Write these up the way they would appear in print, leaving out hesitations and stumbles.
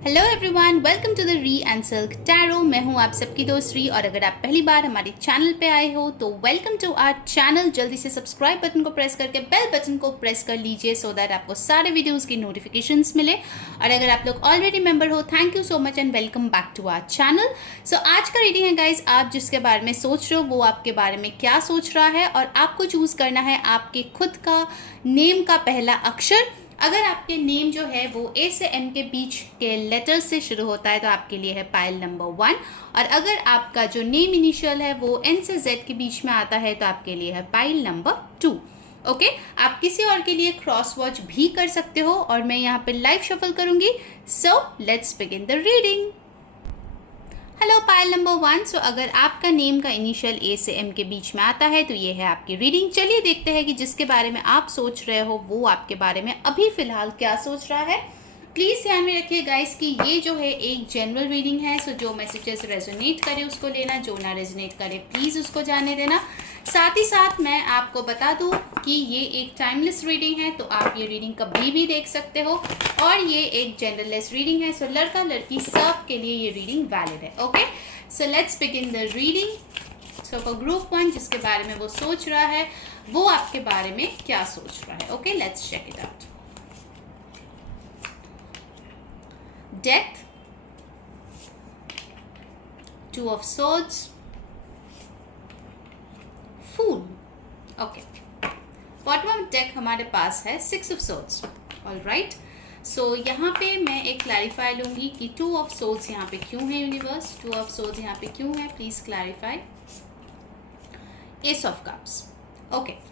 Hello everyone, welcome to the re and silk tarot. मैं हूं आप सबकी दोस्त री, और अगर आप पहली बार हमारे चैनल पे आए हो तो वेलकम टू आवर चैनल। जल्दी से सब्सक्राइब बटन को प्रेस करके बेल बटन को प्रेस कर लीजिए सो दैट आपको सारे वीडियोस की नोटिफिकेशंस मिले। और अगर आप लोग ऑलरेडी मेंबर हो, thank you so much and welcome back to our channel. So आज का रीडिंग है गाइज, आप जिसके बारे में सोच रहे हो वो आपके बारे में क्या सोच रहा है, और आपको चूज करना है आपके खुद का नेम का पहला अक्षर। अगर आपके नेम जो है वो ए से एम के बीच के लेटर्स से शुरू होता है तो आपके लिए है पाइल नंबर 1, और अगर आपका जो नेम इनिशियल है वो एन से जेड के बीच में आता है तो आपके लिए है पाइल नंबर 2। ओके, आप किसी और के लिए क्रॉस वॉच भी कर सकते हो, और मैं यहाँ पे लाइव शफल करूंगी। So let's begin the reading. Hello pile number 1। सो अगर आपका नेम का इनिशियल ए से एम के बीच में आता है तो ये है आपकी रीडिंग। चलिए देखते हैं कि जिसके बारे में आप सोच रहे हो वो आपके बारे में अभी फिलहाल क्या सोच रहा है। प्लीज़ ध्यान में रखिए गाइस कि ये जो है एक जनरल रीडिंग है। सो जो मैसेजेस रेजोनेट करे उसको लेना, जो ना रेजोनेट करे प्लीज़ उसको जाने देना। साथ ही साथ मैं आपको बता दूं कि ये एक टाइमलेस रीडिंग है, तो आप ये रीडिंग कभी भी देख सकते हो, और ये एक जेंडरलेस रीडिंग है। सो लड़का लड़की सब के लिए ये रीडिंग वैलिड है। Okay, so let's begin the reading. So for group 1 जिसके बारे में वो सोच रहा है वो आपके बारे में क्या सोच रहा है। Okay, let's check it out. Death, Two of Swords, Fool. Okay, bottom deck हमारे पास है 6 of Swords. All right. So यहाँ पे मैं एक क्लैरिफाई लूंगी कि 2 of Swords यहाँ पे क्यों है यूनिवर्स, 2 of Swords यहाँ पे क्यों है, please clarify. Ace of Cups. Okay.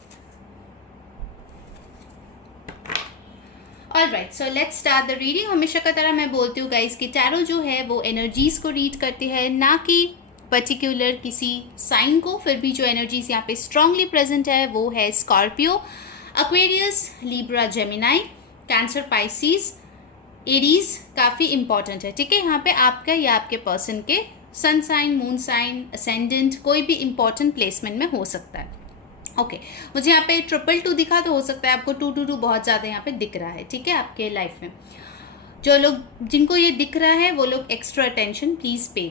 Alright, so let's start the reading. हमेशा का तरह मैं बोलती हूँ गाइस कि टैरो जो है वो एनर्जीज को रीड करती है, ना कि पर्टिकुलर किसी साइन को। फिर भी जो एनर्जीज यहाँ पे स्ट्रांगली प्रेजेंट है वो है Scorpio, Aquarius, Libra, Gemini, cancer, Pisces, Aries काफ़ी इंपॉर्टेंट है। ठीक है, यहाँ पे आपका या आपके पर्सन के sun sign, moon sign, ascendant कोई भी इंपॉर्टेंट प्लेसमेंट में हो सकता है। ओके, मुझे यहाँ पे 222 दिखा, तो हो सकता है आपको 222 बहुत ज़्यादा यहाँ पे दिख रहा है। ठीक है, आपके लाइफ में जो लोग जिनको ये दिख रहा है वो लोग एक्स्ट्रा अटेंशन प्लीज़ पे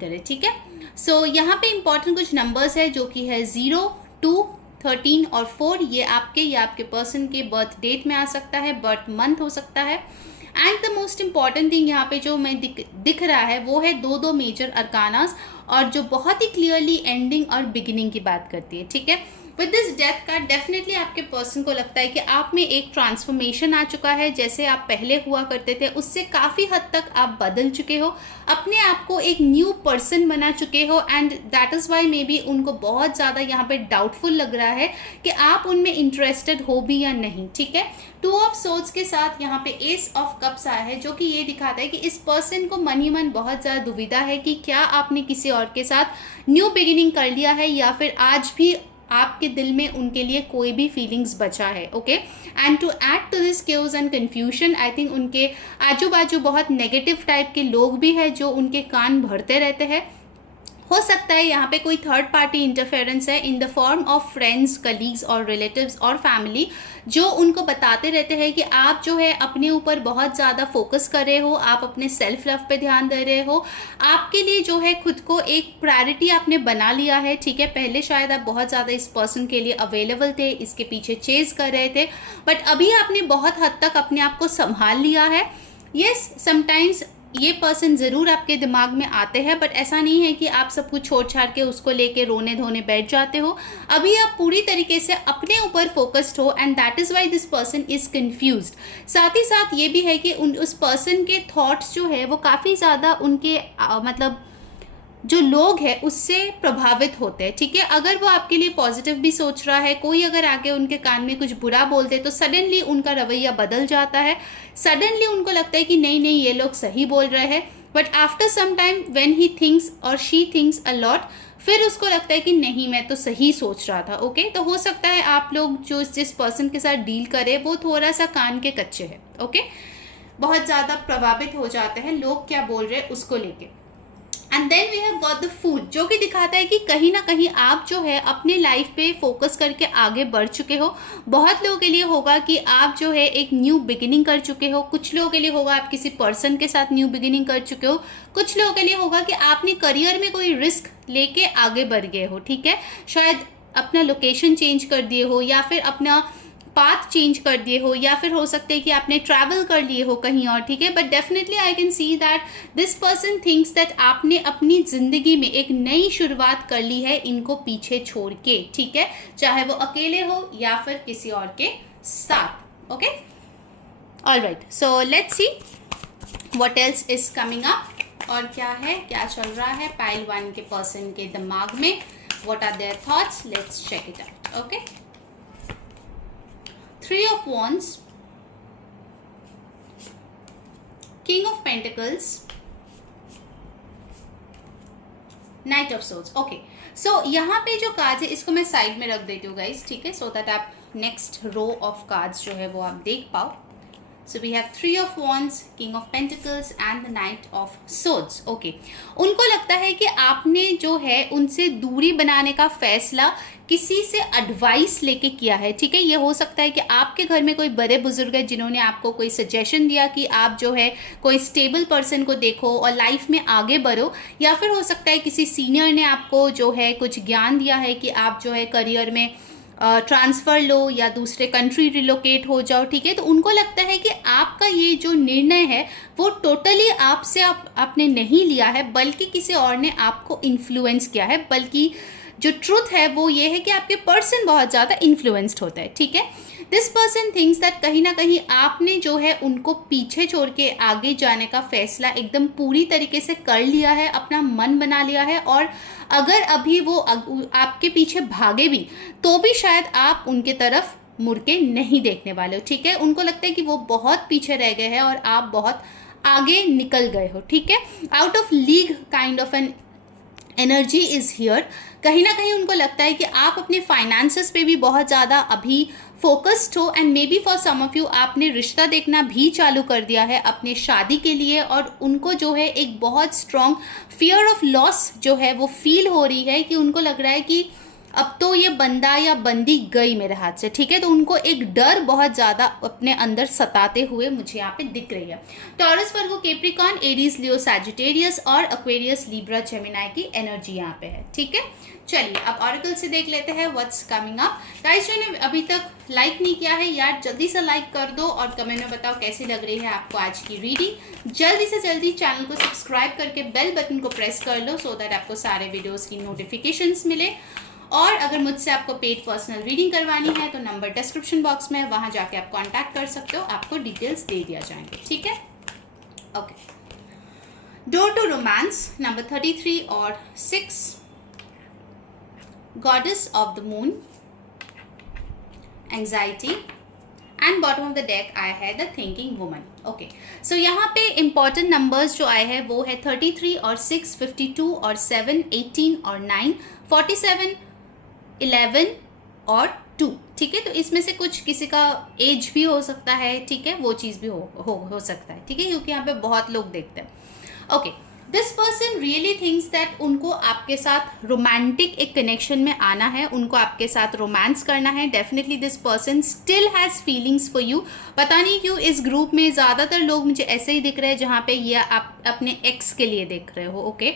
करें। ठीक है, सो यहाँ पे इंपॉर्टेंट कुछ नंबर्स है जो कि है 0, 2, 13 और 4। ये आपके या आपके पर्सन के बर्थ डेट में आ सकता है, बर्थ मंथ हो सकता है। And the most important thing यहाँ पे जो मैं दिख रहा है वो है दो मेजर अरकानास, और जो बहुत ही क्लियरली एंडिंग और बिगिनिंग की बात करती है। ठीक है, with this death card definitely आपके पर्सन को लगता है कि आप में एक ट्रांसफॉर्मेशन आ चुका है। जैसे आप पहले हुआ करते थे उससे काफ़ी हद तक आप बदल चुके हो, अपने आप को एक न्यू पर्सन बना चुके हो, and that is why may be उनको बहुत ज़्यादा यहाँ पे डाउटफुल लग रहा है कि आप उनमें इंटरेस्टेड हो भी या नहीं। ठीक है, 2 ऑफ सोर्ड्स के साथ यहाँ पे एस ऑफ कप्स आया है, जो कि ये दिखाता है कि इस पर्सन को मन ही मन बहुत ज़्यादा दुविधा है कि क्या आपने किसी और के साथ न्यू बिगिनिंग कर लिया है, या फिर आज भी आपके दिल में उनके लिए कोई भी फीलिंग्स बचा है। Okay, and to add to this chaos and confusion, I think उनके आजू बाजू बहुत नेगेटिव टाइप के लोग भी हैं जो उनके कान भरते रहते हैं। हो सकता है यहाँ पे कोई थर्ड पार्टी इंटरफेरेंस है in the form of friends, colleagues और रिलेटिव्स और फैमिली, जो उनको बताते रहते हैं कि आप जो है अपने ऊपर बहुत ज़्यादा फोकस कर रहे हो, आप अपने सेल्फ लव पे ध्यान दे रहे हो, आपके लिए जो है खुद को एक प्रायोरिटी आपने बना लिया है। ठीक है, पहले शायद आप बहुत ज़्यादा इस पर्सन के लिए अवेलेबल थे, इसके पीछे चेज कर रहे थे, बट अभी आपने बहुत हद तक अपने आप को संभाल लिया है। यस, समटाइम्स ये पर्सन ज़रूर आपके दिमाग में आते हैं, बट ऐसा नहीं है कि आप सब कुछ छोड़ छाड़ के उसको लेके रोने धोने बैठ जाते हो। अभी आप पूरी तरीके से अपने ऊपर फोकस्ड हो, and that is why this person is confused. साथ ही साथ ये भी है कि उस पर्सन के थॉट्स जो है वो काफ़ी ज़्यादा उनके मतलब जो लोग हैं उससे प्रभावित होते हैं। ठीक है, अगर वो आपके लिए पॉजिटिव भी सोच रहा है, कोई अगर आके उनके कान में कुछ बुरा बोल दे तो सडनली उनका रवैया बदल जाता है। सडनली उनको लगता है कि नहीं नहीं ये लोग सही बोल रहे हैं, but after some time when he thinks और शी थिंक्स अ लॉट, फिर उसको लगता है कि नहीं मैं तो सही सोच रहा था। ओके, तो हो सकता है आप लोग जो जिस पर्सन के साथ डील करें वो थोड़ा सा कान के कच्चे हैं। ओके, बहुत ज़्यादा प्रभावित हो जाते हैं लोग क्या बोल रहे हैं उसको लेके। And then we have got the fool, जो कि दिखाता है कि कहीं ना कहीं आप जो है अपने लाइफ पे फोकस करके आगे बढ़ चुके हो। बहुत लोगों के लिए होगा कि आप जो है एक न्यू बिगिनिंग कर चुके हो, कुछ लोगों के लिए होगा आप किसी पर्सन के साथ न्यू बिगिनिंग कर चुके हो, कुछ लोगों के लिए होगा कि आपने करियर में कोई रिस्क लेके आगे बढ़ गए हो, ठीक है। शायद अपना लोकेशन चेंज कर दिए हो, या फिर अपना पाथ चेंज कर दिए हो, या फिर हो सकता है कि आपने ट्रैवल कर लिए हो कहीं और, ठीक है। But definitely I can see that this person thinks that आपने अपनी ज़िंदगी में एक नई शुरुआत कर ली है इनको पीछे छोड़ के, ठीक है, चाहे वो अकेले हो या फिर किसी और के साथ। Okay, alright, so let's see what else is coming up, और क्या है, क्या चल रहा है पाइल 1 के पर्सन के दिमाग में, what are their thoughts, let's check it out. Okay, 3 of Wands, King of Pentacles, Knight of Swords। Okay, so यहाँ पे जो कार्ड्स है इसको मैं साइड में रख देती हूँ गाइस, ठीक है, सो दैट आप नेक्स्ट रो ऑफ कार्ड्स जो है वो आप देख पाओ। So we have 3 of Wands, King of Pentacles and the Knight of Swords। Okay, उनको लगता है कि आपने जो है उनसे दूरी बनाने का फैसला किसी से एडवाइस लेके किया है, ठीक है। ये हो सकता है कि आपके घर में कोई बड़े बुजुर्ग है जिन्होंने आपको कोई सजेशन दिया कि आप जो है कोई स्टेबल पर्सन को देखो और लाइफ में आगे बढ़ो, या फिर हो सकता है किसी सीनियर ने आपको जो है कुछ ज्ञान दिया है कि आप जो है करियर में ट्रांसफ़र लो या दूसरे कंट्री रिलोकेट हो जाओ, ठीक है। तो उनको लगता है कि आपका ये जो निर्णय है वो टोटली आपसे आपने नहीं लिया है, बल्कि किसी और ने आपको इन्फ्लुएंस किया है, बल्कि जो ट्रुथ है वो ये है कि आपके पर्सन बहुत ज़्यादा इन्फ्लुएंस्ड होता है, ठीक है। दिस पर्सन थिंक्स दैट कहीं ना कहीं आपने जो है उनको पीछे छोड़ के आगे जाने का फैसला एकदम पूरी तरीके से कर लिया है, अपना मन बना लिया है, और अगर अभी वो आपके पीछे भागे भी तो भी शायद आप उनके तरफ मुड़ के नहीं देखने वाले हो, ठीक है। उनको लगता है कि वो बहुत पीछे रह गए हैं और आप बहुत आगे निकल गए हो, ठीक है। Out of league kind of an energy is here. कहीं ना कहीं उनको लगता है कि आप अपने फाइनेंसेस पे भी बहुत ज़्यादा अभी फोकस्ड हो, and maybe for some of you आपने रिश्ता देखना भी चालू कर दिया है अपने शादी के लिए, और उनको जो है एक बहुत स्ट्रॉन्ग फियर ऑफ लॉस जो है वो फील हो रही है, कि उनको लग रहा है कि अब तो ये बंदा या बंदी गई मेरे हाथ से, ठीक है। तो उनको एक डर बहुत ज़्यादा अपने अंदर सताते हुए मुझे यहाँ पे दिख रही है। टॉरस, वर्गो, कैप्रिकॉर्न, एरीज, लियो, सैजिटेरियस और एक्वेरियस, लिब्रा, जेमिनी की एनर्जी यहाँ पे है, ठीक है। चलिए अब ऑरेकल से देख लेते हैं व्हाट्स कमिंग अप। गाइस जो ने अभी तक लाइक नहीं किया है यार, जल्दी से लाइक कर दो और कमेंट में बताओ कैसी लग रही है आपको आज की रीडिंग। जल्दी से जल्दी चैनल को सब्सक्राइब करके बेल बटन को प्रेस कर लो, सो दैट आपको सारे वीडियोज़ की नोटिफिकेशंस मिले। और अगर मुझसे आपको पेड पर्सनल रीडिंग करवानी है तो नंबर डिस्क्रिप्शन बॉक्स में है, वहाँ जाके आप कांटेक्ट कर सकते हो, आपको डिटेल्स दे दिया जाएंगे, ठीक है। Okay, door to romance number 33 और 6, goddess of the moon, anxiety, and bottom of the deck आया है the thinking woman. Okay, so यहाँ पे इंपॉर्टेंट नंबर्स जो आए हैं वो है 33 और 6, 52 और 7, 18 और 9, 47, 11 और 2, ठीक है। तो इसमें से कुछ किसी का एज भी हो सकता है, ठीक है, वो चीज़ भी हो सकता है, ठीक है, क्योंकि यहाँ पे बहुत लोग देखते हैं। Okay, this person really thinks that उनको आपके साथ रोमांटिक एक कनेक्शन में आना है, उनको आपके साथ रोमांस करना है। Definitely this person still has feelings for you. पता नहीं क्यों इस ग्रुप में ज़्यादातर लोग मुझे ऐसे ही दिख रहे हैं जहाँ पे ये आप अपने एक्स के लिए देख रहे हो, ओके।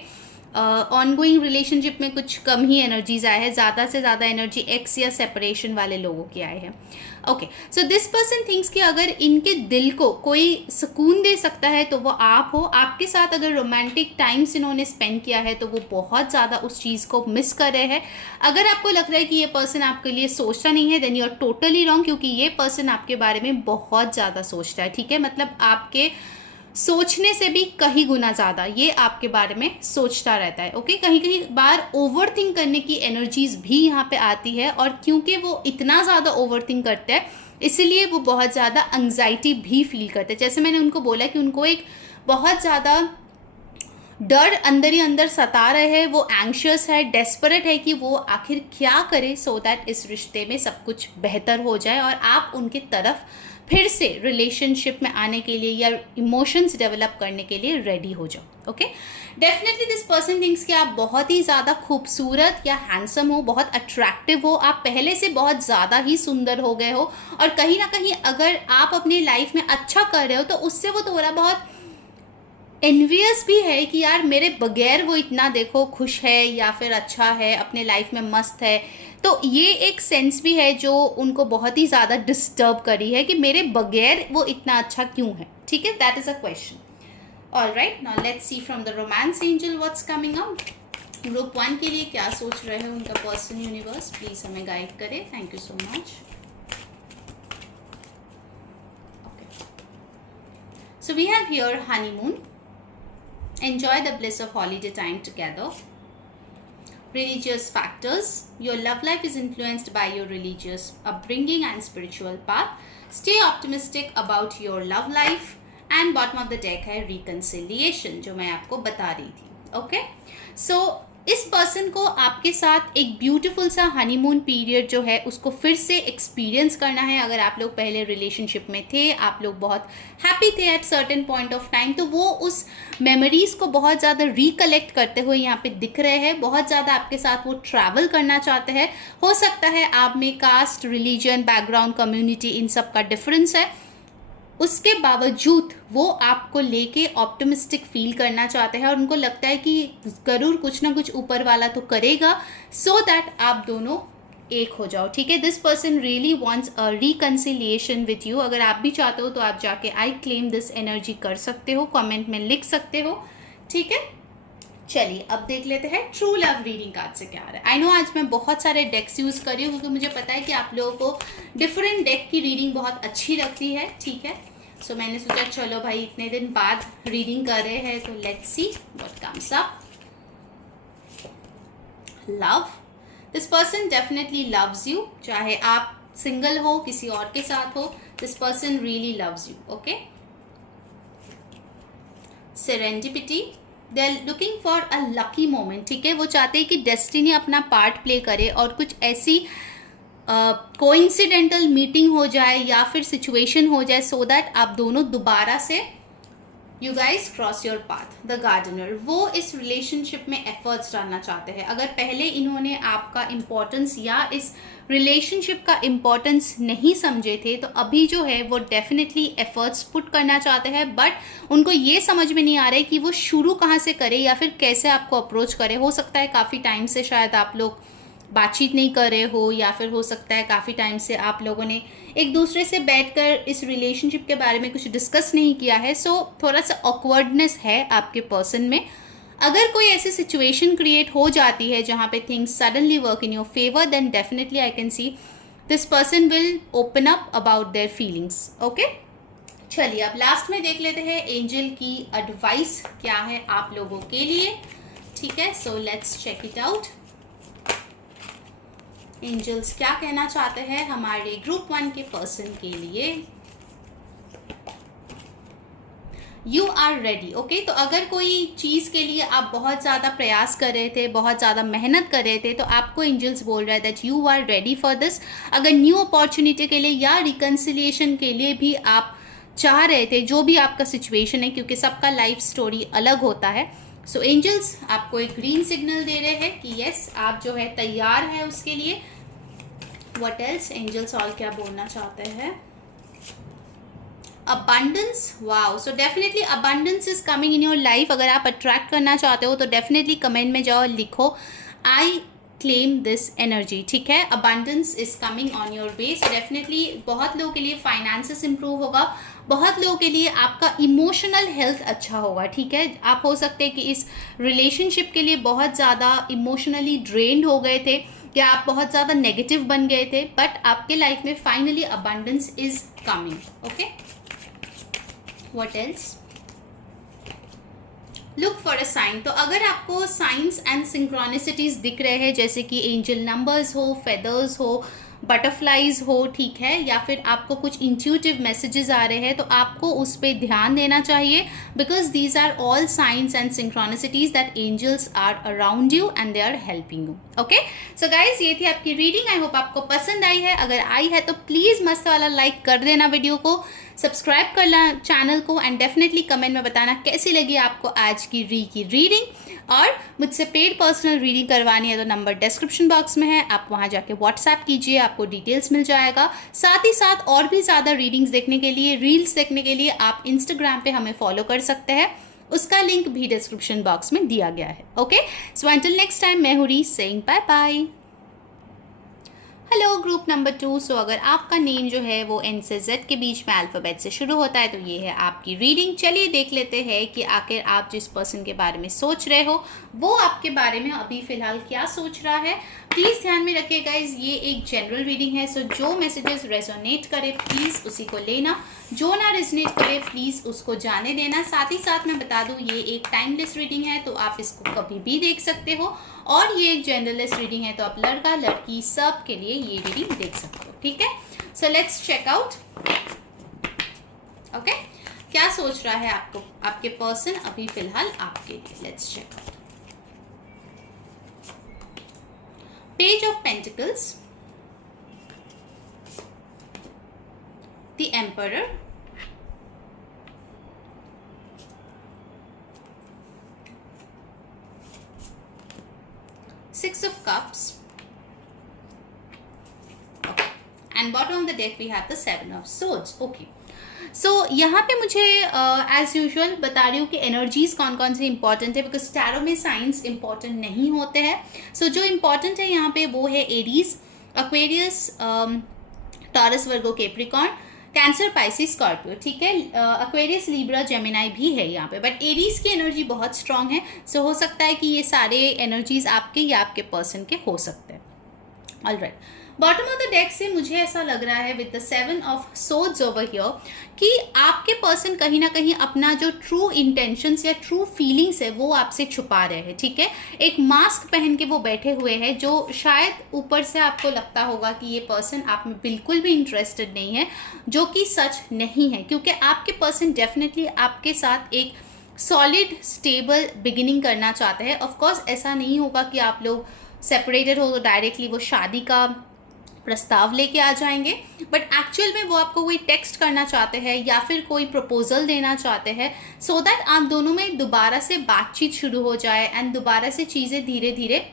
ऑनगोइंग रिलेशनशिप में कुछ कम ही एनर्जीज आए हैं, ज़्यादा से ज़्यादा एनर्जी एक्स या सेपरेशन वाले लोगों की आए हैं। Okay, so this person thinks कि अगर इनके दिल को कोई सुकून दे सकता है तो वो आप हो। आपके साथ अगर रोमांटिक टाइम्स इन्होंने स्पेंड किया है तो वो बहुत ज़्यादा उस चीज़ को मिस कर रहे हैं। अगर आपको लग रहा है कि ये पर्सन आपके लिए सोचता नहीं है, then you are totally wrong, क्योंकि ये पर्सन आपके बारे में बहुत ज़्यादा सोचता है, ठीक है। मतलब आपके सोचने से भी कहीं गुना ज़्यादा ये आपके बारे में सोचता रहता है, ओके। कहीं कहीं बार ओवर थिंक करने की एनर्जीज भी यहाँ पे आती है, और क्योंकि वो इतना ज़्यादा ओवर थिंक करते हैं इसीलिए वो बहुत ज़्यादा एंग्जाइटी भी फील करते हैं। जैसे मैंने उनको बोला कि उनको एक बहुत ज़्यादा डर अंदर ही अंदर सता रहे हैं, वो एंग्शियस है, डेस्परेट है कि वो आखिर क्या करे सो दैट इस रिश्ते में सब कुछ बेहतर हो जाए और आप उनकी तरफ फिर से रिलेशनशिप में आने के लिए या इमोशंस डेवलप करने के लिए रेडी हो जाओ। Okay, definitely this person thinks कि आप बहुत ही ज़्यादा खूबसूरत या हैंडसम हो, बहुत अट्रैक्टिव हो, आप पहले से बहुत ज़्यादा ही सुंदर हो गए हो, और कहीं ना कहीं अगर आप अपनी लाइफ में अच्छा कर रहे हो तो उससे वो थोड़ा बहुत एनवियस भी है कि यार मेरे बगैर वो इतना देखो खुश है या फिर अच्छा है, अपने लाइफ में मस्त है। तो ये एक सेंस भी है जो उनको बहुत ही ज़्यादा डिस्टर्ब करी है कि मेरे बगैर वो इतना अच्छा क्यों है। ठीक है, that is a question. All right, now let's see from the romance angel what's coming up. Group 1 के लिए क्या सोच रहे हो उनका पर्सन, यूनिवर्स प्लीज़ हमें गाइड करे। Thank you so much. Okay, so we have here honeymoon, enjoy the bliss of holiday time together. Religious factors, your love life is influenced by your religious upbringing and spiritual path. Stay optimistic about your love life. And bottom of the deck है reconciliation, जो मैं आपको बता रही थी। Okay, सो इस person को आपके साथ एक ब्यूटीफुल सा हनीमून पीरियड जो है उसको फिर से एक्सपीरियंस करना है। अगर आप लोग पहले रिलेशनशिप में थे, आप लोग बहुत हैप्पी थे at certain point of time, तो वो उस मेमोरीज़ को बहुत ज़्यादा रिकलेक्ट करते हुए यहाँ पे दिख रहे हैं। बहुत ज़्यादा आपके साथ वो ट्रैवल करना चाहते हैं। हो सकता है आप में कास्ट, रिलीजन, बैकग्राउंड, कम्युनिटी, इन सब का डिफरेंस है, उसके बावजूद वो आपको लेके ऑप्टिमिस्टिक फील करना चाहते हैं और उनको लगता है कि ज़रूर कुछ ना कुछ ऊपर वाला तो करेगा, सो दैट आप दोनों एक हो जाओ। ठीक है, this person really wants a reconciliation with you. अगर आप भी चाहते हो तो आप जाके आई क्लेम दिस एनर्जी कर सकते हो, कमेंट में लिख सकते हो। ठीक है, चलिए अब देख लेते हैं ट्रू लव रीडिंग कार्ड से क्या आ रहा है। आई नो आज मैं बहुत सारे डेक्स यूज़ कर रही हूँ क्योंकि मुझे पता है कि आप लोगों को डिफरेंट डेक की रीडिंग बहुत अच्छी लगती है। ठीक है, सो मैंने सोचा चलो भाई इतने दिन बाद रीडिंग कर रहे हैं तो let's see what comes up. Love, this person definitely loves you, चाहे आप सिंगल हो, किसी और के साथ हो, this person really loves you. Okay, serendipity, they are looking for a lucky moment. ठीक है, वो चाहते हैं कि डेस्टिनी अपना पार्ट प्ले करे और कुछ ऐसी कोइंसिडेंटल मीटिंग हो जाए या फिर सिचुएशन हो जाए सो दैट आप दोनों दोबारा से you guys cross your path. The gardener, वो इस रिलेशनशिप में एफर्ट्स डालना चाहते हैं। अगर पहले इन्होंने आपका इम्पोर्टेंस या इस रिलेशनशिप का इम्पोर्टेंस नहीं समझे थे तो अभी जो है वो डेफिनेटली एफर्ट्स पुट करना चाहते हैं, बट उनको ये समझ में नहीं आ रहा है कि वो शुरू कहाँ से करे या फिर कैसे आपको अप्रोच करे। हो सकता है काफ़ी टाइम से शायद आप लोग बातचीत नहीं कर रहे हो, या फिर हो सकता है काफ़ी टाइम से आप लोगों ने एक दूसरे से बैठकर इस रिलेशनशिप के बारे में कुछ डिस्कस नहीं किया है। सो थोड़ा सा ऑकवर्डनेस है आपके पर्सन में। अगर कोई ऐसी सिचुएशन क्रिएट हो जाती है जहाँ पे things suddenly work in your favour, then definitely I can see this person will open up about their feelings. Okay, चलिए अब लास्ट में देख लेते हैं एंजल की एडवाइस क्या है आप लोगों के लिए। ठीक है, so let's check it out. Angels क्या कहना चाहते हैं हमारे ग्रुप 1 के पर्सन के लिए। You are ready. ओके, तो अगर कोई चीज़ के लिए आप बहुत ज़्यादा प्रयास कर रहे थे, बहुत ज़्यादा मेहनत कर रहे थे, तो आपको एंजल्स बोल रहा है that you are ready for this. अगर न्यू अपॉर्चुनिटी के लिए या रिकन्सिलिएशन के लिए भी आप चाह रहे थे, जो भी आपका सिचुएशन है, क्योंकि सबका लाइफ स्टोरी अलग होता है, सो एंजल्स आपको एक ग्रीन सिग्नल दे रहे हैं कि यस आप जो है तैयार है उसके लिए। व्हाट एल्स एंजल्स और क्या बोलना चाहते हैं। Abundance, wow, so definitely abundance is coming in your life. अगर आप अट्रैक्ट करना चाहते हो तो डेफिनेटली कमेंट में जाओ, लिखो आई क्लेम दिस एनर्जी। ठीक है, abundance is coming on your base. Definitely बहुत लोगों के लिए फाइनेंसेस इंप्रूव होगा, बहुत लोगों के लिए आपका इमोशनल हेल्थ अच्छा होगा। ठीक है, आप हो सकते हैं कि इस रिलेशनशिप के लिए बहुत ज़्यादा इमोशनली ड्रेन्ड हो गए थे या आप बहुत ज़्यादा नेगेटिव बन गए थे, बट आपके लाइफ में finally abundance is coming. Okay, what else, look for a sign. तो अगर आपको साइंस एंड सिंक्रोनिसिटीज दिख रहे हैं, जैसे कि एंजल नंबर्स हो, फेदर्स हो, बटरफ्लाइज हो, ठीक है, या फिर आपको कुछ इंट्यूटिव मैसेजेस आ रहे हैं, तो आपको उस पर ध्यान देना चाहिए, because these are all signs and synchronicities that angels are around you and they are helping you. Okay, so guys ये थी आपकी रीडिंग। आई होप आपको पसंद आई है। अगर आई है तो प्लीज़ मस्त वाला लाइक कर देना वीडियो को, सब्सक्राइब करना चैनल को, एंड डेफिनेटली कमेंट में बताना कैसी लगी आपको आज की रीडिंग। और मुझसे पेड पर्सनल रीडिंग करवानी है तो नंबर डिस्क्रिप्शन बॉक्स में है, आप वहाँ जाके व्हाट्सएप कीजिए, आपको डिटेल्स मिल जाएगा। साथ ही साथ और भी ज़्यादा रीडिंग्स देखने के लिए, रील्स देखने के लिए आप इंस्टाग्राम पे हमें फॉलो कर सकते हैं, उसका लिंक भी डिस्क्रिप्शन बॉक्स में दिया गया है। Okay, so until next time, मैं हूँ Rees saying bye bye. Hello group number 2। So अगर आपका नेम जो है वो एन से जेड के बीच में अल्फ़ाबेट से शुरू होता है तो ये है आपकी रीडिंग। चलिए देख लेते हैं कि आखिर आप जिस पर्सन के बारे में सोच रहे हो वो आपके बारे में अभी फ़िलहाल क्या सोच रहा है। प्लीज़ ध्यान में रखिए गाइज, ये एक जनरल रीडिंग है, सो जो मैसेजेस रेजोनेट करे प्लीज़ उसी को लेना, जो ना रेजोनेट करे प्लीज़ उसको जाने देना। साथ ही साथ मैं बता दूँ ये एक टाइमलेस रीडिंग है, तो आप इसको कभी भी देख सकते हो, और ये एक जनरलेस रीडिंग है, तो आप लड़का लड़की सब के लिए ये रीडिंग देख सकते हो। ठीक है, so let's check out. Okay, क्या सोच रहा है आपको आपके पर्सन अभी फिलहाल आपके लिए। Let's check out. Page of pentacles, the emperor, Six of Cups, okay, and bottom of the deck we have the Seven of Swords. Okay, सो यहाँ पे मुझे एज यूजुअल बता रही हूँ कि एनर्जीज कौन कौन से इंपॉर्टेंट है, बिकॉज टैरो में साइंस इंपॉर्टेंट नहीं होते हैं। सो जो इंपॉर्टेंट है यहाँ पे वो है एरीज, एक्वेरियस, टॉरस, वर्गो, कैप्रिकॉर्न, कैंसर, पाइसिस, स्कॉर्पियो। ठीक है, एक्वेरियस, लिब्रा, जेमिनाई भी है यहाँ पे, बट एरीज की एनर्जी बहुत स्ट्रांग है। सो हो सकता है कि ये सारे एनर्जीज आपके या आपके पर्सन के हो सकते हैं। Alright, bottom of the deck से मुझे ऐसा लग रहा है with the seven of swords over here कि आपके पर्सन कहीं ना कहीं अपना जो ट्रू इंटेंशंस या ट्रू फीलिंग्स है वो आपसे छुपा रहे हैं। ठीक है, एक मास्क पहन के वो बैठे हुए हैं, जो शायद ऊपर से आपको लगता होगा कि ये पर्सन आप में बिल्कुल भी इंटरेस्टेड नहीं है, जो कि सच नहीं है, क्योंकि आपके पर्सन डेफिनेटली आपके साथ एक सॉलिड स्टेबल बिगिनिंग करना चाहते हैं। ऑफकोर्स ऐसा नहीं होगा कि आप लोग सेपरेटेड हो तो डायरेक्टली वो शादी का प्रस्ताव लेके आ जाएंगे, बट एक्चुअल में वो आपको कोई टेक्स्ट करना चाहते हैं या फिर कोई प्रपोजल देना चाहते हैं, सो दैट आप दोनों में दोबारा से बातचीत शुरू हो जाए एंड दोबारा से चीज़ें धीरे धीरे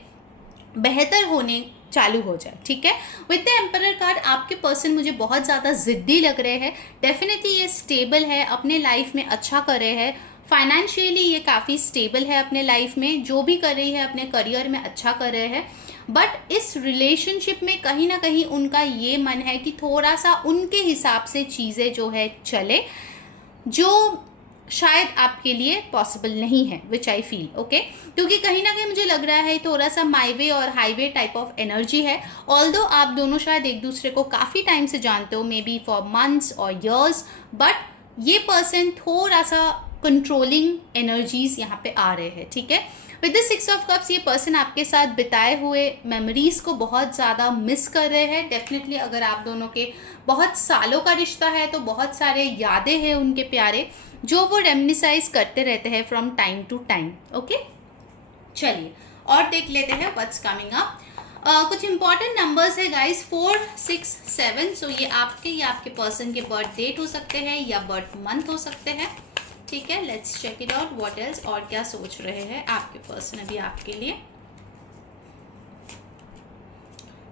बेहतर होने चालू हो जाए। ठीक है, विद द एम्परर कार्ड आपके पर्सन मुझे बहुत ज़्यादा ज़िद्दी लग रहे हैं। डेफिनेटली ये स्टेबल है, अपने लाइफ में अच्छा कर रहे हैं, फाइनेंशियली ये काफ़ी स्टेबल है अपने लाइफ में, जो भी कर रही है अपने करियर में अच्छा कर रहे हैं, बट इस रिलेशनशिप में कहीं ना कहीं उनका ये मन है कि थोड़ा सा उनके हिसाब से चीज़ें जो है चले, जो शायद आपके लिए पॉसिबल नहीं है, विच आई फील। ओके, क्योंकि कहीं ना कहीं मुझे लग रहा है थोड़ा सा माईवे और हाईवे टाइप ऑफ एनर्जी है। ऑल्दो आप दोनों शायद एक दूसरे को काफ़ी टाइम से जानते हो, मे बी फॉर मंथ्स और ईयर्स, बट ये पर्सन थोड़ा सा कंट्रोलिंग एनर्जीज यहाँ पे आ रहे हैं। ठीक है, with the six of cups ये पर्सन आपके साथ बिताए हुए मेमोरीज को बहुत ज़्यादा मिस कर रहे हैं। डेफिनेटली अगर आप दोनों के बहुत सालों का रिश्ता है तो बहुत सारे यादें हैं उनके प्यारे, जो वो रेमिनिसाइज करते रहते हैं from time to time. Okay, चलिए और देख लेते हैं व्हाट्स कमिंग अप। कुछ इंपॉर्टेंट नंबर्स है गाइस, 4, 6, 7। सो ये आपके या आपके पर्सन के बर्थ डेट हो सकते हैं या बर्थ मंथ हो सकते हैं। ठीक है, let's check it out what else, और क्या सोच रहे हैं आपके पर्सन अभी आपके लिए।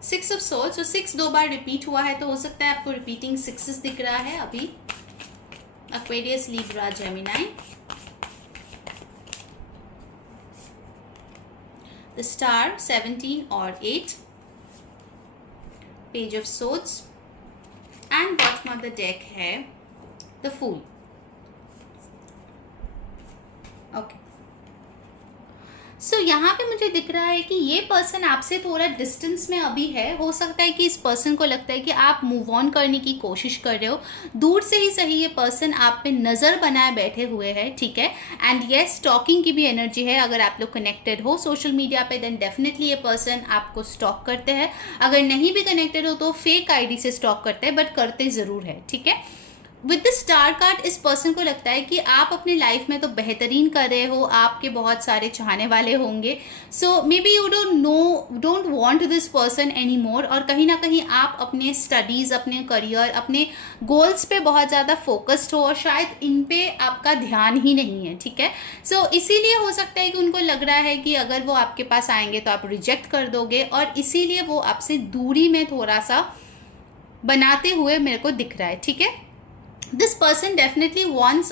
6 ऑफ सोर्ड्स, तो 6 2 बार रिपीट हुआ है, तो हो सकता है आपको रिपीटिंग 6 दिख रहा है अभी। Aquarius, Libra, Gemini, the star 17 और 8, page of swords, and bottom of the deck है द फूल। ओके, सो यहाँ पे मुझे दिख रहा है कि ये पर्सन आपसे थोड़ा डिस्टेंस में अभी है। हो सकता है कि इस पर्सन को लगता है कि आप मूव ऑन करने की कोशिश कर रहे हो, दूर से ही सही ये पर्सन आप पे नज़र बनाए बैठे हुए है, ठीक है। एंड येस, स्टॉकिंग की भी एनर्जी है। अगर आप लोग कनेक्टेड हो सोशल मीडिया पे देन डेफिनेटली ये पर्सन आपको स्टॉक करते हैं। अगर नहीं भी कनेक्टेड हो तो फेक आईडी से स्टॉक करते हैं, बट करते ज़रूर है, ठीक है। विद द स्टार कार्ड इस पर्सन को लगता है कि आप अपने लाइफ में तो बेहतरीन कर रहे हो, आपके बहुत सारे चाहने वाले होंगे। So maybe you don't want this person any more, और कहीं ना कहीं आप अपने स्टडीज़, अपने करियर, अपने गोल्स पे बहुत ज़्यादा फोकस्ड हो और शायद इन पे आपका ध्यान ही नहीं है, ठीक है। सो इसीलिए हो सकता है कि उनको लग रहा है कि अगर वो आपके पास आएंगे तो आप रिजेक्ट कर दोगे, और इसीलिए वो आपसे दूरी में थोड़ा सा बनाते हुए मेरे को दिख रहा है, ठीक है। This person definitely wants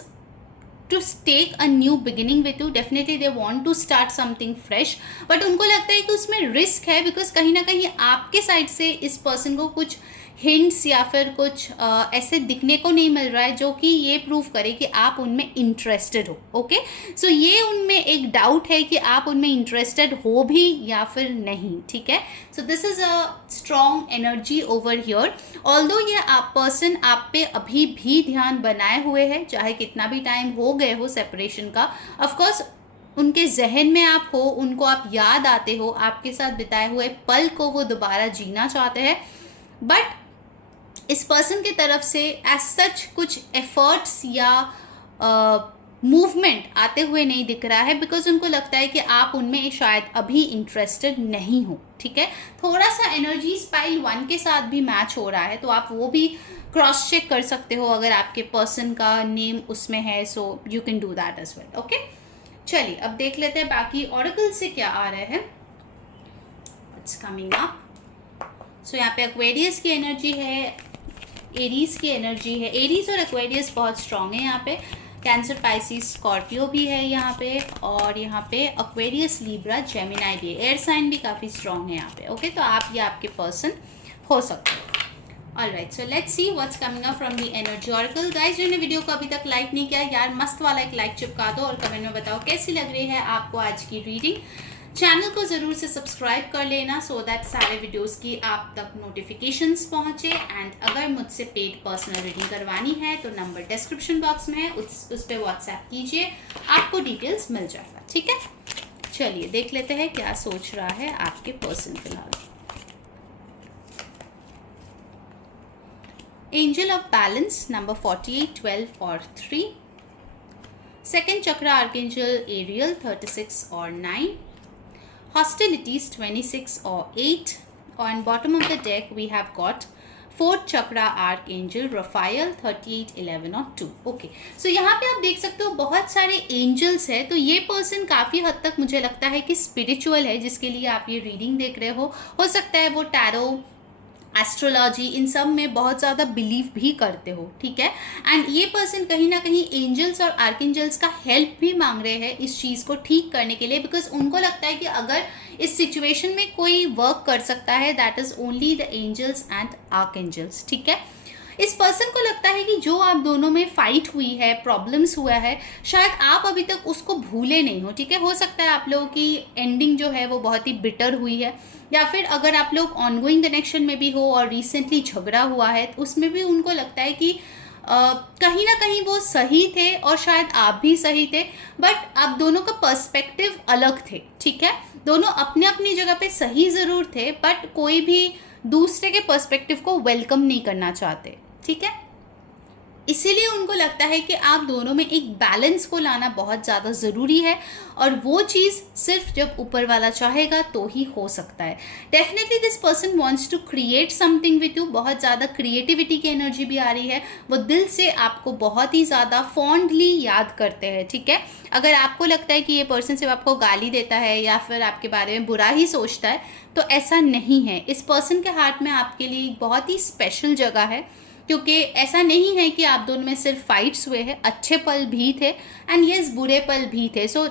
to take a new beginning with you. Definitely they want to start something fresh, but उनको लगता है कि उसमें रिस्क है, बिकॉज कहीं ना कहीं आपके साइड से इस पर्सन को कुछ हिंट्स या फिर कुछ ऐसे दिखने को नहीं मिल रहा है जो कि ये प्रूव करे कि आप उनमें इंटरेस्टेड हो। ओके, सो ये उनमें एक डाउट है कि आप उनमें इंटरेस्टेड हो भी या फिर नहीं, ठीक है। So this is a strong energy over here. Although ये आप पर्सन आप पे अभी भी ध्यान बनाए हुए है, चाहे कितना भी टाइम हो गए हो सेपरेशन का। ऑफकोर्स उनके जहन में आप हो, उनको आप याद आते हो, आपके साथ बिताए हुए पल को वो दोबारा जीना चाहते हैं, बट इस पर्सन की तरफ से एज सच कुछ एफर्ट्स या मूवमेंट आते हुए नहीं दिख रहा है, बिकॉज उनको लगता है कि आप उनमें शायद अभी इंटरेस्टेड नहीं हो, ठीक है। थोड़ा सा एनर्जी पाइल 1 के साथ भी मैच हो रहा है, तो आप वो भी क्रॉस चेक कर सकते हो अगर आपके पर्सन का नेम उसमें है, so you can do that as well. Okay, चलिए अब देख लेते हैं बाकी ऑरेकल से क्या आ रहे हैं। It's coming up. सो यहाँ पे एक्वेरियस की एनर्जी है, एरीज की एनर्जी है। एरीज और एक्वेरियस बहुत स्ट्रांग है यहाँ पे। कैंसर, पाइसिस, स्कॉर्पियो भी है यहाँ पे, और यहाँ पे एक्वेरियस, लिब्रा, जेमिनाई भी है। एयर साइन भी काफ़ी स्ट्रांग है यहाँ पे। ओके, तो आप ये आपके पर्सन हो सकते हो। Alright, so let's see what's coming up from the energy oracle. Guys, जिन्होंने वीडियो को अभी तक लाइक नहीं किया यार, मस्त वाला एक लाइक चिपका दो और कमेंट में बताओ कैसी लग रही है आपको आज की रीडिंग। चैनल को ज़रूर से सब्सक्राइब कर लेना सो दैट सारे वीडियोस की आप तक नोटिफिकेशंस पहुँचे। एंड अगर मुझसे पेड पर्सनल रीडिंग करवानी है तो नंबर डिस्क्रिप्शन बॉक्स में है, उस पर व्हाट्सएप कीजिए, आपको डिटेल्स मिल जाएगा, ठीक है। चलिए देख लेते हैं क्या सोच रहा है आपके पर्सन फिलहाल। एंजल ऑफ बैलेंस नंबर 48, 12 और 3। सेकेंड चक्रा आर्कएंजल एरियल 36 और 9। Hostilities 26 or 8. On bottom of the deck we have got 4th chakra archangel Raphael 38, 11 और 2. ओके, सो यहाँ पे आप देख सकते हो बहुत सारे एंजल्स है, तो ये पर्सन काफ़ी हद तक मुझे लगता है कि स्पिरिचुअल है जिसके लिए आप ये रीडिंग देख रहे हो सकता है वो टैरो, एस्ट्रोलॉजी, इन सब में बहुत ज़्यादा बिलीव भी करते हो, ठीक है। एंड ये पर्सन कहीं ना कहीं एंजल्स और आर्कएंजल्स का हेल्प भी मांग रहे हैं इस चीज़ को ठीक करने के लिए, बिकॉज उनको लगता है कि अगर इस सिचुएशन में कोई वर्क कर सकता है that is only the angels and archangels, ठीक है। इस पर्सन को लगता है कि जो आप दोनों में फाइट हुई है, प्रॉब्लम्स हुआ है, शायद आप अभी तक उसको भूले नहीं हो, ठीक है। हो सकता है आप लोगों की एंडिंग जो है वो बहुत ही बिटर हुई है, या फिर अगर आप लोग ऑनगोइंग कनेक्शन में भी हो और रिसेंटली झगड़ा हुआ है तो उसमें भी उनको लगता है कि कहीं ना कहीं वो सही थे और शायद आप भी सही थे, बट आप दोनों का पर्सपेक्टिव अलग थे, ठीक है। दोनों अपने अपनी जगह पे सही ज़रूर थे, बट कोई भी दूसरे के पर्सपेक्टिव को वेलकम नहीं करना चाहते, ठीक है। इसीलिए उनको लगता है कि आप दोनों में एक बैलेंस को लाना बहुत ज़्यादा ज़रूरी है, और वो चीज़ सिर्फ जब ऊपर वाला चाहेगा तो ही हो सकता है। Definitely this person wants to create something with you. बहुत ज़्यादा क्रिएटिविटी की एनर्जी भी आ रही है, वो दिल से आपको बहुत ही ज़्यादा फॉन्डली याद करते हैं, ठीक है। अगर आपको लगता है कि ये पर्सन सिर्फ आपको गाली देता है या फिर आपके बारे में बुरा ही सोचता है, तो ऐसा नहीं है। इस पर्सन के हार्ट में आपके लिए एक बहुत ही स्पेशल जगह है, क्योंकि ऐसा नहीं है कि आप दोनों में सिर्फ फाइट्स हुए हैं, अच्छे पल भी थे एंड यस बुरे पल भी थे। So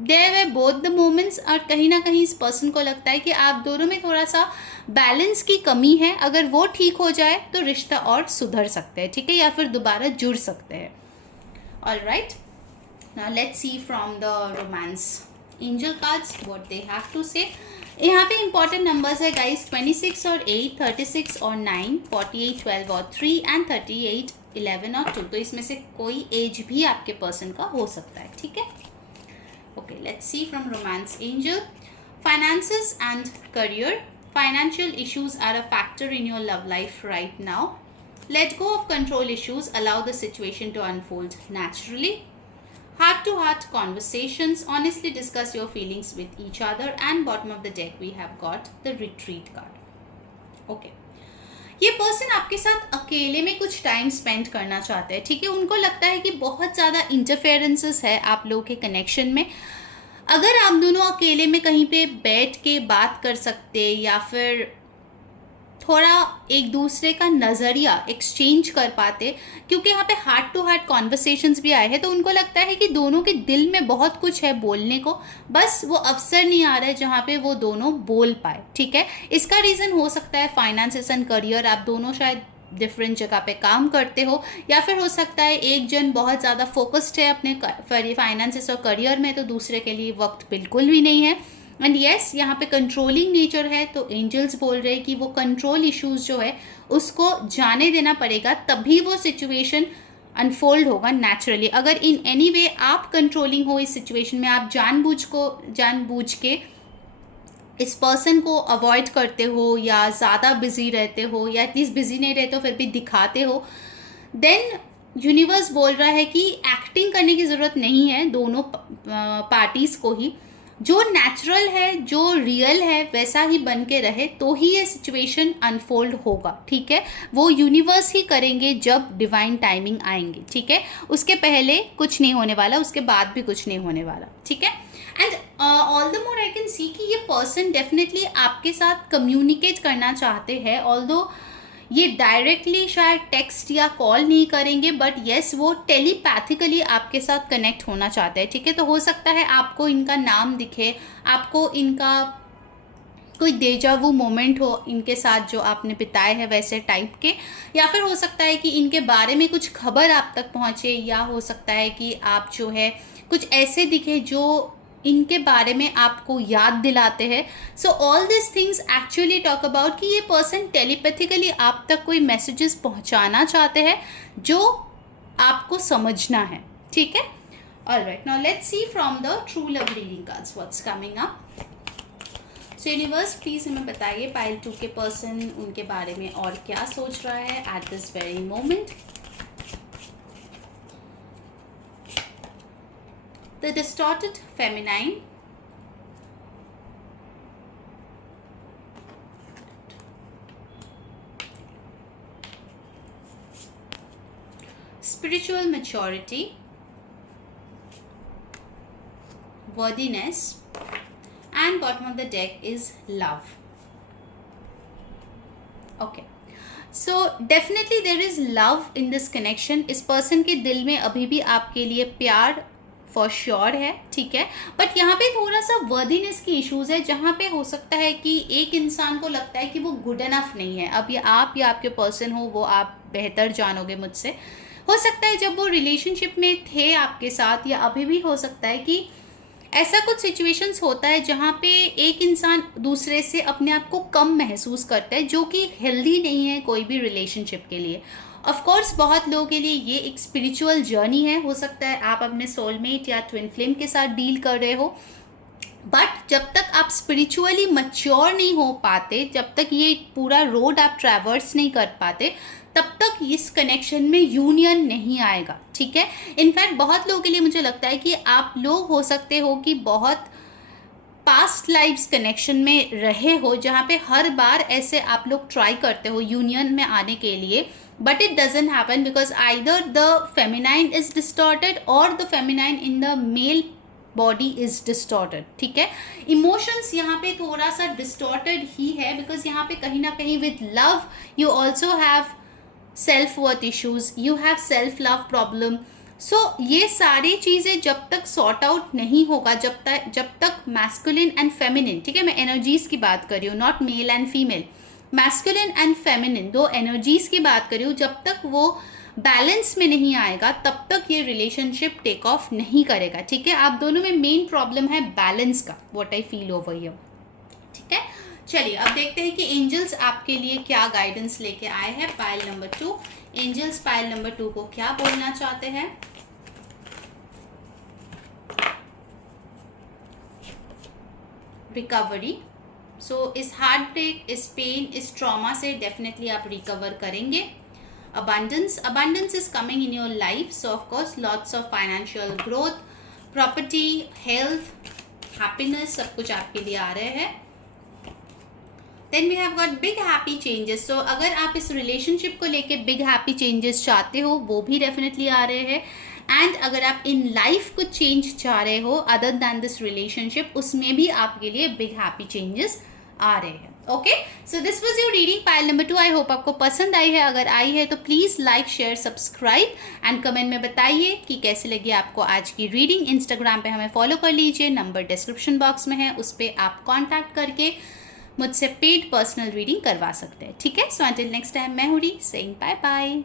there were both the moments, और कहीं ना कहीं इस पर्सन को लगता है कि आप दोनों में थोड़ा सा बैलेंस की कमी है। अगर वो ठीक हो जाए तो रिश्ता और सुधर सकते हैं, ठीक है, या फिर दोबारा जुड़ सकते हैं। All right, now let's see from the romance angel cards what they have to say. यहाँ पे इंपॉर्टेंट नंबर्स है गाइस 26 और 8, 36 और 9, 48, 12 और 3 एंड 38, 11 और 2। तो इसमें से कोई एज भी आपके पर्सन का हो सकता है, ठीक है। Okay, let's see from romance angel. Finances and career, financial issues are a factor in your love life right now. Let go of control issues, allow the situation to unfold naturally. Heart-to-heart conversations, honestly discuss your feelings with each other. And bottom of the deck we have got the retreat card. Okay. ये person आपके साथ अकेले में कुछ time spend करना चाहते हैं, ठीक है। उनको लगता है कि बहुत ज़्यादा इंटरफेरेंसेस है आप लोगों के कनेक्शन में। अगर आप दोनों अकेले में कहीं पे बैठ के बात कर सकते या फिर थोड़ा एक दूसरे का नज़रिया एक्सचेंज कर पाते, क्योंकि यहाँ पे हार्ट टू हार्ट कॉन्वर्सेशंस भी आए हैं, तो उनको लगता है कि दोनों के दिल में बहुत कुछ है बोलने को, बस वो अवसर नहीं आ रहा है जहाँ पे वो दोनों बोल पाए, ठीक है। इसका रीज़न हो सकता है फाइनेंसेस एंड करियर। आप दोनों शायद डिफरेंट जगह पे काम करते हो, या फिर हो सकता है एक जन बहुत ज़्यादा फोकस्ड है अपने फाइनेंसेस और करियर में, तो दूसरे के लिए वक्त बिल्कुल भी नहीं है। एंड येस, यहाँ पे कंट्रोलिंग नेचर है, तो एंजल्स बोल रहे हैं कि वो कंट्रोल इश्यूज जो है उसको जाने देना पड़ेगा, तभी वो सिचुएशन अनफोल्ड होगा नेचुरली। अगर इन एनी वे आप कंट्रोलिंग हो इस सिचुएशन में, आप जानबूझ के इस पर्सन को अवॉइड करते हो या ज़्यादा बिजी रहते हो या एटलीस्ट बिजी नहीं रहते हो फिर भी दिखाते हो, देन यूनिवर्स बोल रहा है कि एक्टिंग करने की ज़रूरत नहीं है दोनों पार्टीज़ को ही। जो नेचुरल है, जो रियल है, वैसा ही बन के रहे तो ही ये सिचुएशन अनफोल्ड होगा, ठीक है। वो यूनिवर्स ही करेंगे जब डिवाइन टाइमिंग आएंगे, ठीक है। उसके पहले कुछ नहीं होने वाला, उसके बाद भी कुछ नहीं होने वाला, ठीक है। And all the more I can सी कि ये पर्सन डेफिनेटली आपके साथ कम्युनिकेट करना चाहते हैं, ऑल्दो ये डायरेक्टली शायद टेक्स्ट या कॉल नहीं करेंगे, बट येस वो टेलीपैथिकली आपके साथ कनेक्ट होना चाहते हैं, ठीक है। तो हो सकता है आपको इनका नाम दिखे, आपको इनका कोई डेजावू मोमेंट हो इनके साथ जो आपने बिताए हैं वैसे टाइप के, या फिर हो सकता है कि इनके बारे में कुछ खबर आप तक पहुँचे, या हो सकता है कि आप जो है कुछ ऐसे दिखे जो इनके बारे में आपको याद दिलाते हैं। So all this things actually talk about कि ये पर्सन टेलीपैथिकली आप तक कोई मैसेजेस पहुंचाना चाहते हैं जो आपको समझना है, ठीक है। Alright, now let's see from the true love reading cards what's coming up. So universe please हमें बताइए पाइल 2 के पर्सन उनके बारे में और क्या सोच रहा है at this very moment. The distorted feminine, spiritual maturity, worthiness, and bottom of the deck is love. Okay, so definitely there is love in this connection. इस person के दिल में अभी भी आपके लिए प्यार फॉर श्योर है, ठीक है। बट यहाँ पे थोड़ा सा वर्दीनेस की इश्यूज है, जहाँ पे हो सकता है कि एक इंसान को लगता है कि वो गुड इनफ नहीं है। अब ये आप या आपके पर्सन हो, वो आप बेहतर जानोगे मुझसे। हो सकता है जब वो रिलेशनशिप में थे आपके साथ, या अभी भी हो सकता है कि ऐसा कुछ सिचुएशंस होता है जहाँ पे एक इंसान दूसरे से अपने आप को कम महसूस करता है, जो कि हेल्दी नहीं है कोई भी रिलेशनशिप के लिए। ऑफ कोर्स बहुत लोगों के लिए ये एक स्पिरिचुअल जर्नी है, हो सकता है आप अपने सोलमेट या ट्विन फ्लेम के साथ डील कर रहे हो, बट जब तक आप स्पिरिचुअली मैच्योर नहीं हो पाते, जब तक ये पूरा रोड आप ट्रैवर्स नहीं कर पाते, तब तक इस कनेक्शन में यूनियन नहीं आएगा, ठीक है। इनफैक्ट बहुत लोगों के लिए मुझे लगता है कि आप लोग हो सकते हो कि बहुत पास्ट लाइफ्स कनेक्शन में रहे हो, जहाँ पे हर बार ऐसे आप लोग ट्राई करते हो यूनियन में आने के लिए, but it doesn't happen because either the feminine is distorted or the feminine in the male body is distorted, ठीक है। इमोशंस यहाँ पे थोड़ा सा डिस्टॉर्टेड ही है, बिकॉज यहाँ पे कहीं ना कहीं with love you also have self worth issues, you have self love problem. So ये सारी चीज़ें जब तक सॉर्ट आउट नहीं होगा, जब तक मैस्कुलिन एंड फेमिनिन, ठीक है, मैं एनर्जीज की बात कर रही हूँ, not male and female, masculine and feminine दो एनर्जीज की बात कर रही हूँ, जब तक वो बैलेंस में नहीं आएगा तब तक ये रिलेशनशिप टेक ऑफ नहीं करेगा, ठीक है। आप दोनों में मेन प्रॉब्लम है बैलेंस का, what I feel over here, ठीक है। चलिए अब देखते हैं कि एंजल्स आपके लिए क्या गाइडेंस लेके आए हैं। Pile number 2, angels pile number 2 को क्या बोलना चाहते हैं। रिकवरी, सो इस हार्ट ब्रेक, इस पेन, इस ट्रॉमा से डेफिनेटली आप रिकवर करेंगे। abundance, abundance is coming in your life, so of course lots of financial growth, property, health, happiness, सब कुछ आपके लिए आ रहे हैं। Then we have got big happy changes, so अगर आप इस relationship को लेके big happy changes चाहते हो वो भी definitely आ रहे हैं। एंड अगर आप इन लाइफ कुछ चेंज चाह रहे हो अदर दैन दिस रिलेशनशिप, उसमें भी आपके लिए बिग हैप्पी चेंजेस आ रहे हैं। Okay, so this was your reading pile number 2। I hope आपको पसंद आई है। अगर आई है तो please like, share, subscribe and comment में बताइए कि कैसे लगी आपको आज की रीडिंग। इंस्टाग्राम पे हमें फॉलो कर लीजिए, नंबर डिस्क्रिप्शन बॉक्स में है, उस पर आप कॉन्टैक्ट करके मुझसे पेड पर्सनल रीडिंग करवा सकते हैं, ठीक है। सो अंटिल नेक्स्ट टाइम, मैं हुडी सेइंग बाय बाय।